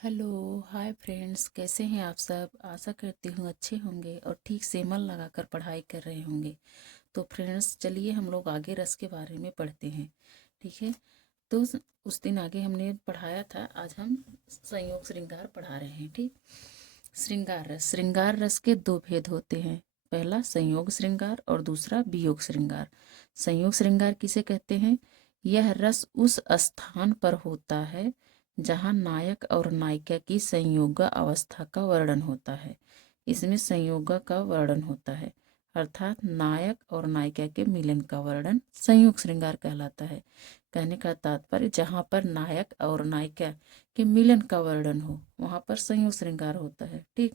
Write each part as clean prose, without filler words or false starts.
Hello. Hi friends, कैसे हैं आप सब? आशा करती हूँ अच्छे होंगे और ठीक से मन लगाकर पढ़ाई कर रहे होंगे। तो फ्रेंड्स, चलिए हम लोग आगे रस के बारे में पढ़ते हैं। ठीक है। तो उस दिन आगे हमने पढ़ाया था, आज हम संयोग श्रृंगार पढ़ा रहे हैं। ठीक। श्रृंगार रस के दो भेद होते हैं। पहला संयोग श्रृंगार और दूसरा वियोग श्रृंगार। संयोग श्रृंगार किसे कहते हैं? यह रस उस स्थान पर होता है जहाँ नायक और नायिका की संयोग अवस्था का वर्णन होता है। इसमें संयोग का वर्णन होता है, अर्थात नायक और नायिका के मिलन का वर्णन संयोग श्रृंगार कहलाता है। कहने का तात्पर्य, जहाँ पर नायक और नायिका के मिलन का वर्णन हो वहाँ पर संयोग श्रृंगार होता है। ठीक।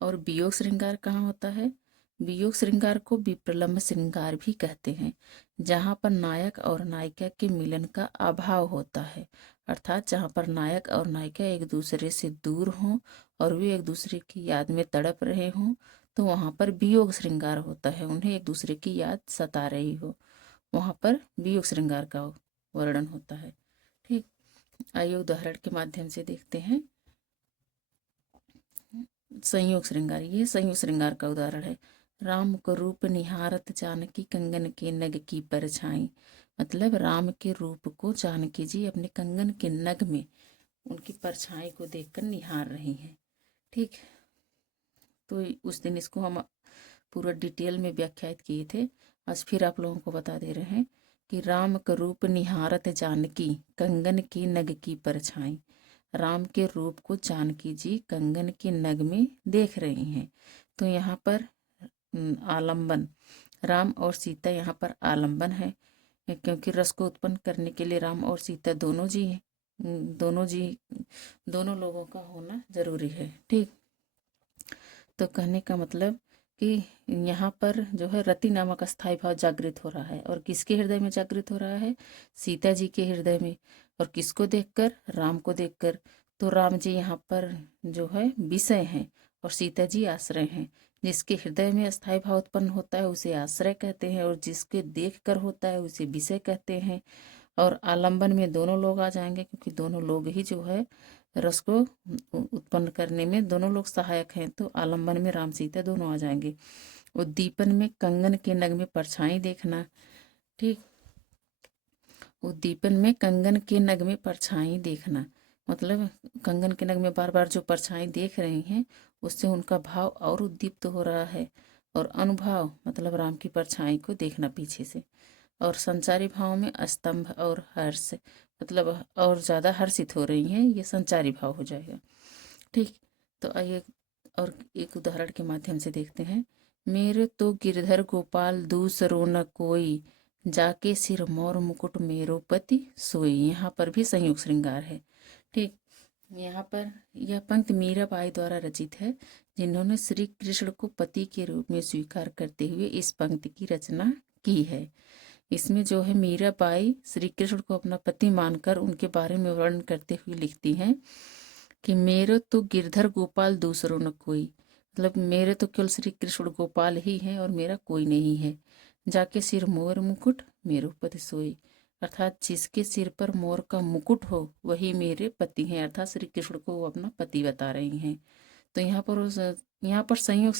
और वियोग श्रृंगार कहाँ होता है? वियोग श्रृंगार को विप्रलंब श्रृंगार भी कहते हैं, जहाँ पर नायक और नायिका के मिलन का अभाव होता है, अर्थात जहाँ पर नायक और नायिका एक दूसरे से दूर हों और वे एक दूसरे की याद में तड़प रहे हों, तो वहाँ पर वियोग श्रृंगार होता है। उन्हें एक दूसरे की याद सता रही हो, वहाँ पर वियोग श्रृंगार का वर्णन होता है। ठीक। आइए उदाहरण के माध्यम से देखते हैं। संयोग श्रृंगार, ये संयोग श्रृंगार का उदाहरण है। राम को रूप निहारत जानकी कंगन के नग की परछाई। मतलब राम के रूप को जानकी जी अपने कंगन के नग में उनकी परछाई को देखकर निहार रही हैं। ठीक। तो उस दिन इसको हम पूरा डिटेल में व्याख्यात किए थे। आज फिर आप लोगों को बता दे रहे हैं कि राम का रूप निहारत जानकी कंगन की नग की परछाई। राम के रूप को जानकी जी कंगन के नग में देख रही हैं। तो यहाँ पर आलंबन, राम और सीता यहाँ पर आलंबन है, क्योंकि रस को उत्पन्न करने के लिए राम और सीता दोनों जी हैं। दोनों लोगों का होना जरूरी है। ठीक। तो कहने का मतलब कि यहाँ पर जो है रति नामक अस्थाई भाव जागृत हो रहा है। और किसके हृदय में जागृत हो रहा है? सीता जी के हृदय में। और किसको देखकर? राम को देखकर। तो राम जी यहाँ पर जो है विषय हैं और सीता जी आश्रय हैं। जिसके हृदय में अस्थाई भाव उत्पन्न होता है उसे आश्रय कहते हैं, और जिसके देख कर होता है उसे विषय कहते हैं। और आलंबन में दोनों लोग आ जाएंगे, क्योंकि दोनों लोग ही जो है रस को उत्पन्न करने में दोनों लोग सहायक हैं। तो आलंबन में राम सीता दोनों आ जाएंगे। उद्दीपन में कंगन के नग में परछाई देखना। ठीक। उद्दीपन में कंगन के नग में परछाई देखना, मतलब कंगन के नग में बार बार जो परछाई देख रही हैं उससे उनका भाव और उद्दीप्त हो रहा है। और अनुभाव मतलब राम की परछाई को देखना पीछे से। और संचारी भाव में स्तंभ और हर्ष, मतलब और ज़्यादा हर्षित हो रही हैं, ये संचारी भाव हो जाएगा। ठीक। तो आइए और एक उदाहरण के माध्यम से देखते हैं। मेरे तो गिरधर गोपाल दूसरो न कोई, जाके सिर मोर मुकुट मेरो पति सोई। यहाँ पर भी संयोग श्रृंगार है। ठीक। यहाँ पर यह पंक्ति मीराबाई द्वारा रचित है, जिन्होंने श्री कृष्ण को पति के रूप में स्वीकार करते हुए इस पंक्ति की रचना की है। इसमें जो है मीराबाई श्री कृष्ण को अपना पति मानकर उनके बारे में वर्णन करते हुए लिखती हैं कि मेरे तो गिरधर गोपाल दूसरों न कोई, मतलब मेरे तो केवल श्री कृष्ण गोपाल ही हैं और मेरा कोई नहीं है। जाके सिर मोर मुकुट मेरो पति सोई, अर्थात जिसके सिर पर मोर का मुकुट हो वही मेरे पति हैं, अर्थात श्री कृष्ण को वो अपना पति बता रही हैं। तो यहाँ पर संयोग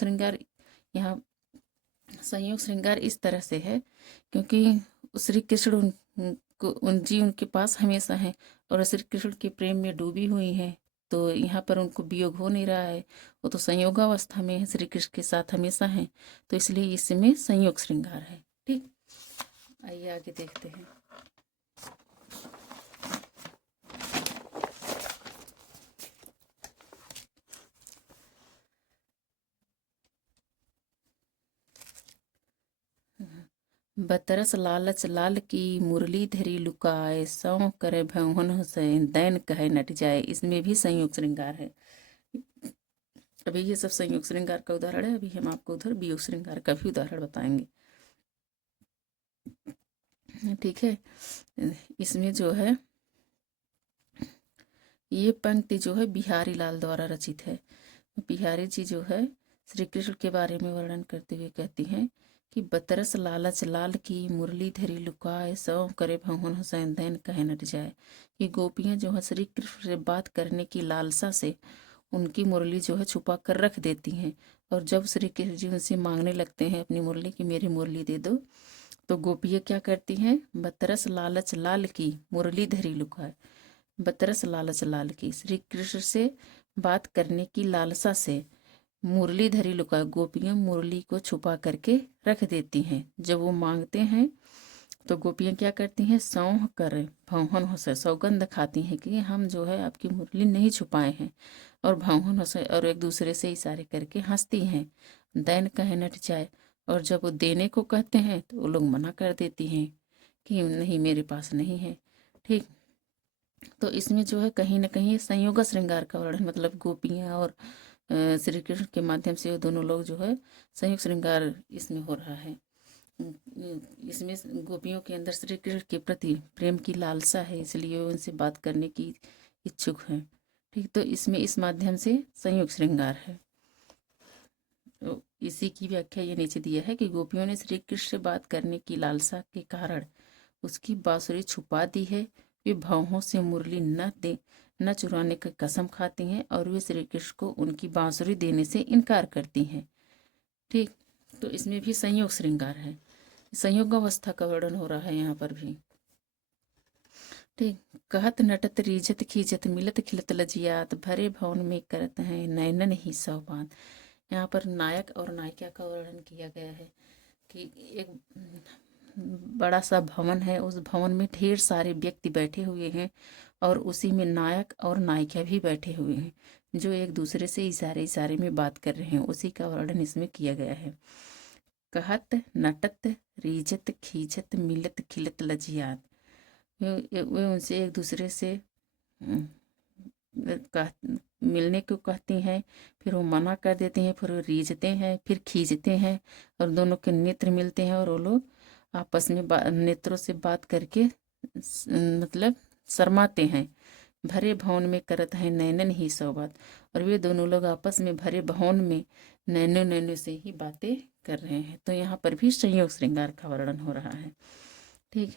श्रृंगार इस तरह से है, क्योंकि श्री कृष्ण उनके पास हमेशा हैं और श्री कृष्ण के प्रेम में डूबी हुई हैं। तो यहाँ पर उनको वियोग हो नहीं रहा है, वो तो संयोगावस्था में है, श्री कृष्ण के साथ हमेशा हैं। तो इसलिए इसमें संयोग श्रृंगार है। ठीक। आइए आगे देखते हैं। बतरस लालच लाल की मुरली धरी लुकाए, सौ करे भवन हुसैन दैन कहे नट जाए। इसमें भी संयोग श्रृंगार है। अभी ये सब संयोग श्रृंगार का उदाहरण है, अभी हम आपको उधर वियोग श्रृंगार का भी उदाहरण बताएंगे। ठीक है। इसमें जो है ये पंक्ति जो है बिहारी लाल द्वारा रचित है। बिहारी जी जो है श्री कृष्ण के बारे में वर्णन करते हुए कहती हैं कि बतरस लालच लाल की मुरली धरी लुकाए, सौ करे भवन हुसैन दैन कहे नट जाए। कि गोपियाँ जो है श्री कृष्ण से बात करने की लालसा से उनकी मुरली जो है छुपा कर रख देती हैं, और जब श्री कृष्ण जी उनसे मांगने लगते हैं अपनी मुरली कि मेरी मुरली दे दो, तो गोपियाँ क्या करती हैं, बतरस लालच लाल की मुरली धरी लुकाए। बतरस लालच लाल की, श्री कृष्ण से बात करने की लालसा से मुरली धरी लुकाए, गोपियाँ मुरली को छुपा करके रख देती हैं। जब वो मांगते हैं तो गोपियाँ क्या करती हैं, सौंह कर भौहन हो से सौगंध खाती हैं कि हम जो है आपकी मुरली नहीं छुपाए हैं, और भौहन हो से और एक दूसरे से इशारे करके हंसती हैं, दैन कहे नट जाए। और जब वो देने को कहते हैं तो वो लोग मना कर देती हैं कि नहीं मेरे पास नहीं है। ठीक, तो इसमें जो है कहीं ना कहीं संयोग श्रृंगार का वर्णन, मतलब गोपियाँ और श्री कृष्ण के माध्यम से वो दोनों लोग जो है संयोग श्रृंगार इसमें हो रहा है। इसमें गोपियों के अंदर श्री कृष्ण के प्रति प्रेम की लालसा है, इसलिए वो उनसे बात करने की इच्छुक हैं। ठीक, तो इसमें इस माध्यम से संयोग श्रृंगार है। तो इसी की व्याख्या ये नीचे दिया है कि गोपियों ने श्री कृष्ण से बात करने की लालसा के कारण उसकी बांसुरी छुपा दी है। वे भावों से मुरली न चुराने की कसम खाती हैं, और वे श्री कृष्ण को उनकी बांसुरी देने से इनकार करती हैं। ठीक, तो इसमें भी संयोग श्रृंगार है, संयोग अवस्था का वर्णन हो रहा है यहाँ पर भी। ठीक, कहत नटत रीझत खींचत मिलत खिलत लजियात, भरे भवन में करत हैं नैनन ही सौ बात। यहाँ पर नायक और नायिका का वर्णन किया गया है कि एक बड़ा सा भवन है, उस भवन में ढेर सारे व्यक्ति बैठे हुए हैं, और उसी में नायक और नायिका भी बैठे हुए हैं, जो एक दूसरे से इशारे इशारे में बात कर रहे हैं। उसी का वर्णन इसमें किया गया है। कहत नटत रीझत खींचत मिलत खिलत लजियात, वे उनसे एक दूसरे से मिलने को कहती हैं, फिर वो मना कर देते हैं, फिर वो रीझते हैं, फिर खींचते हैं, और दोनों के नेत्र मिलते हैं, और वो लोग आपस में नेत्रों से बात करके मतलब शर्माते हैं। भरे भवन में करत है नैनन ही सौ बात, और वे दोनों लोग आपस में भरे भवन में नैनो नैनो से ही बातें कर रहे हैं। तो यहाँ पर भी संयोग श्रृंगार का वर्णन हो रहा है। ठीक,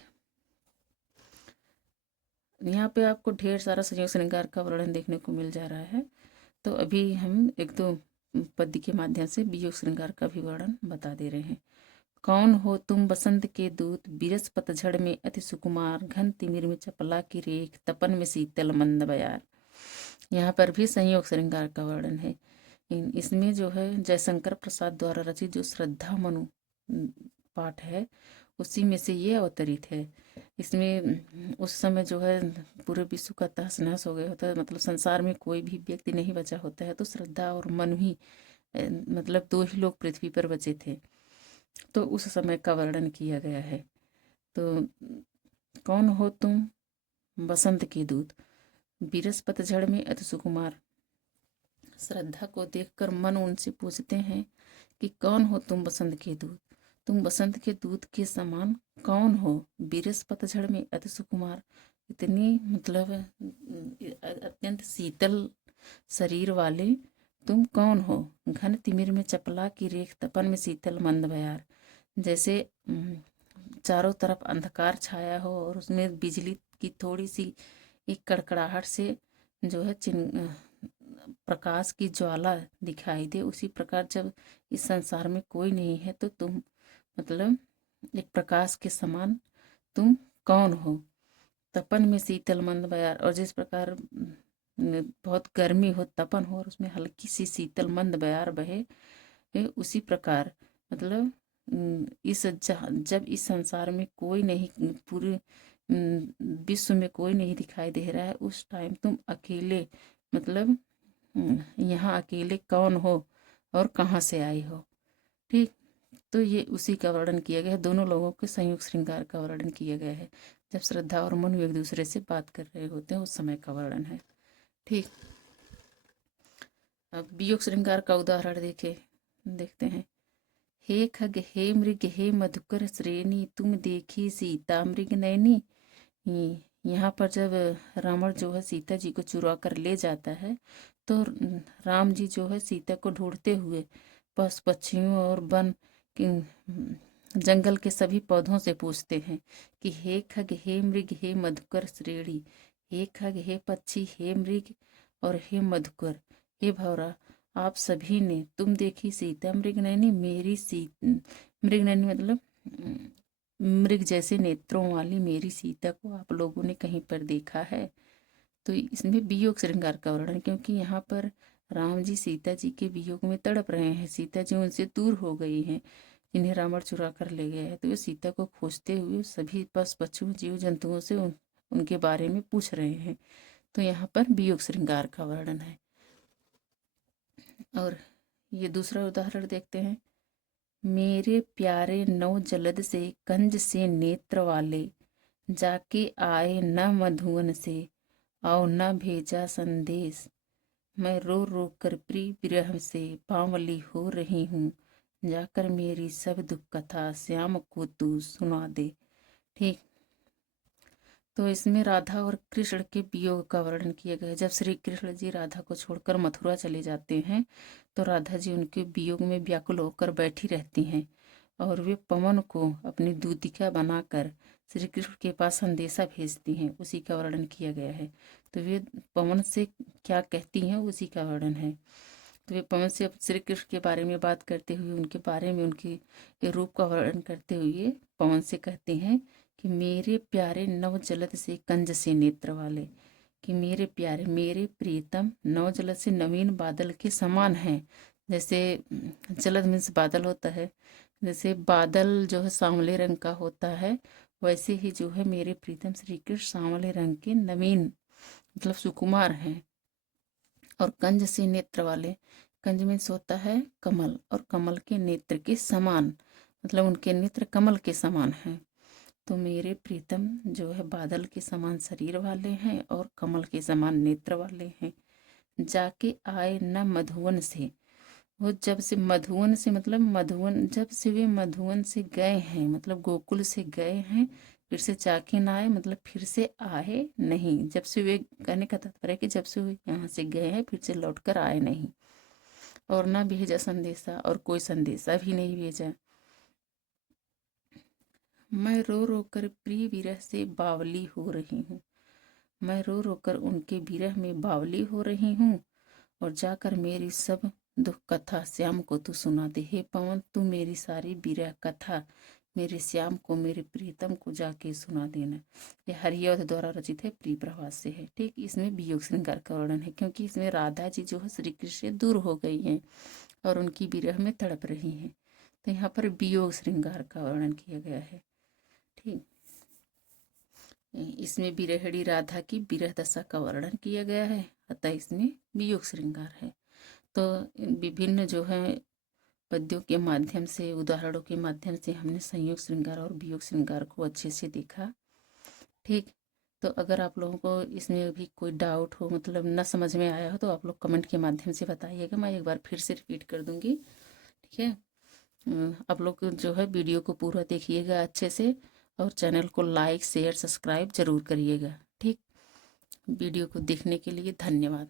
यहाँ पे आपको ढेर सारा संयोग श्रृंगार का वर्णन देखने को मिल जा रहा है। तो अभी हम एक दो पद्य के माध्यम से वियोग श्रृंगार का भी वर्णन बता दे रहे हैं। कौन हो तुम बसंत के दूत, बिरस पतझड़ में अति सुकुमार, घन तिमिर में चपला की रेख, तपन में शीतल मंद बयार। यहाँ पर भी संयोग श्रृंगार का वर्णन है। इसमें जो है जयशंकर प्रसाद द्वारा रचित जो श्रद्धा मनु पाठ है, उसी में से ये अवतरित है। इसमें उस समय जो है पूरे विश्व का तहस नहस हो गया होता है, मतलब संसार में कोई भी व्यक्ति नहीं बचा होता है, तो श्रद्धा और मनु ही मतलब दो ही लोग पृथ्वी पर बचे थे। तो उस समय का वर्णन किया गया है। तो कौन हो तुम बसंत के दूत, बिरस पतझड़ में अति सुकुमार। श्रद्धा को देखकर मन उनसे पूछते हैं कि कौन हो तुम बसंत के दूत, तुम बसंत के दूत के समान कौन हो, बिरस पतझड़ में अति सुकुमार, इतनी मतलब अत्यंत शीतल शरीर वाले तुम कौन हो। घन तिमिर में चपला की रेख, तपन में शीतल मंद बयार। जैसे चारों तरफ अंधकार छाया हो और उसमें बिजली की थोड़ी सी एक कड़कड़ाहट से जो है प्रकाश की ज्वाला दिखाई दे, उसी प्रकार जब इस संसार में कोई नहीं है तो तुम मतलब एक प्रकाश के समान तुम कौन हो। तपन में शीतल मंद बयार, और जिस प्रकार बहुत गर्मी हो, तपन हो, और उसमें हल्की सी शीतल मंद बयार बहे, उसी प्रकार मतलब जब इस संसार में कोई नहीं, पूरे विश्व में कोई नहीं दिखाई दे रहा है, उस टाइम तुम अकेले मतलब यहाँ अकेले कौन हो और कहाँ से आई हो। ठीक, तो ये उसी का वर्णन किया गया है। दोनों लोगों के संयोग श्रृंगार का वर्णन किया गया है, जब श्रद्धा और मनु एक दूसरे से बात कर रहे होते हैं, उस समय का वर्णन है। ठीक, अब वियोग श्रृंगार का उदाहरण देखते हैं। हे खग हे मृग हे मधुकर श्रेणी, तुम देखी सीता मृग नैनी। यहाँ पर जब रावण जो है सीता जी को चुरा कर ले जाता है, तो राम जी जो है सीता को ढूंढते हुए पशु पक्षियों और वन कि जंगल के सभी पौधों से पूछते हैं कि हे खग, हे मृग, हे मधुकर श्रेणी, हे खग, हे पक्षी, हे मृग और हे मधुकर, हे भौरा, आप सभी ने तुम देखी सीता मृगनयनी, मेरी मृगनयनी मतलब मृग जैसे नेत्रों वाली मेरी सीता को आप लोगों ने कहीं पर देखा है। तो इसमें वियोग श्रृंगार का वर्णन, क्योंकि यहाँ पर राम जी सीता जी के वियोग में तड़प रहे हैं। सीता जी उनसे दूर हो गई हैं, इन्हें रावण चुरा कर ले गया है। तो वे सीता को खोजते हुए सभी पशु पक्षियों जीव जंतुओं से उनके बारे में पूछ रहे हैं। तो यहाँ पर वियोग श्रृंगार का वर्णन है। और ये दूसरा उदाहरण देखते हैं। मेरे प्यारे नौ जलद से कंज से नेत्र वाले, जाके आए न मधुवन से, आओ न भेजा संदेश, मैं रो रो कर प्रिय विरह से बावली हो रही हूँ, जाकर मेरी सब दुख कथा श्याम को तू सुना दे। ठीक, तो इसमें राधा और कृष्ण के वियोग का वर्णन किया गया है। जब श्री कृष्ण जी राधा को छोड़कर मथुरा चले जाते हैं तो राधा जी उनके वियोग में व्याकुल होकर बैठी रहती हैं और वे पवन को अपनी दूतिका बनाकर श्री कृष्ण के पास संदेशा भेजती हैं। उसी का वर्णन किया गया है। तो वे पवन से क्या कहती हैं उसी का वर्णन है। तो वे पवन से श्री कृष्ण के बारे में बात करते हुए, उनके बारे में, उनके रूप का वर्णन करते हुए पवन से कहते हैं कि मेरे प्यारे नव जलद से कंज से नेत्र वाले, कि मेरे प्यारे, मेरे प्रियतम नव जलद से नवीन बादल के समान हैं। जैसे जलद मीन्स बादल होता है, जैसे बादल जो है सांवले रंग का होता है, वैसे ही जो है मेरे प्रीतम श्री कृष्ण सांवले रंग के नवीन मतलब सुकुमार हैं। और कंज से नेत्र वाले, कंज मीन्स होता है कमल, और कमल के नेत्र के समान मतलब उनके नेत्र कमल के समान हैं। तो मेरे प्रीतम जो है बादल के समान शरीर वाले हैं और कमल के समान नेत्र वाले हैं। जाके आए न मधुवन से, वो जब से मधुवन से मतलब मधुवन, जब से वे मधुवन से गए हैं मतलब गोकुल से गए हैं, फिर से जाके ना आए मतलब फिर से आए नहीं। जब से वे, कहने का तात्पर्य है कि जब से वे यहाँ से गए हैं फिर से लौट कर आए नहीं। और ना भेजा संदेशा, और कोई संदेशा भी नहीं भेजा। मैं रो रो कर प्रिय विरह से बावली हो रही हूँ, मैं रो रो कर उनके विरह में बावली हो रही हूँ, और जाकर मेरी सब दुख कथा श्याम को तू सुना दे। हे पवन, तू मेरी सारी विरह कथा मेरे श्याम को, मेरे प्रीतम को जाके सुना देना। यह हरिऔध द्वारा रचित है, प्रिय प्रवास से है। ठीक, इसमें वियोग श्रृंगार का वर्णन है, क्योंकि इसमें राधा जी जो है श्री कृष्ण से दूर हो गई हैं और उनकी विरह में तड़प रही हैं। तो यहाँ पर वियोग श्रृंगार का वर्णन किया गया है। ठीक, इसमें विरहड़ी राधा की विरह दशा का वर्णन किया गया है, अतः इसमें वियोग श्रृंगार है। तो विभिन्न जो है पद्यों के माध्यम से, उदाहरणों के माध्यम से हमने संयोग श्रृंगार और वियोग श्रृंगार को अच्छे से देखा। ठीक, तो अगर आप लोगों को इसमें भी कोई डाउट हो, मतलब न समझ में आया हो, तो आप लोग कमेंट के माध्यम से बताइएगा। मैं एक बार फिर से रिपीट कर दूंगी। ठीक है, आप लोग जो है वीडियो को पूरा देखिएगा अच्छे से, और चैनल को लाइक शेयर सब्सक्राइब जरूर करिएगा। ठीक, वीडियो को देखने के लिए धन्यवाद।